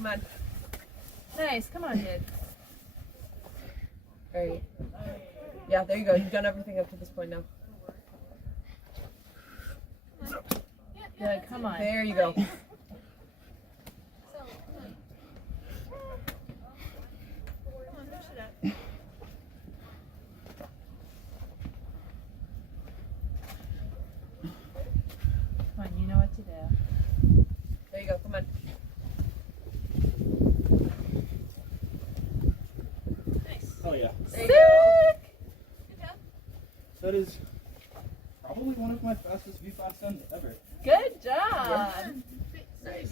Come on. Nice. Come on, kid. Alright. Yeah, there you go. You've done everything up to this point now. Good. Come on. There you go. Come on. You know what to do. There you go. Come on. Oh yeah. There you go. That is probably one of my fastest V5 sends ever. Good job. Nice.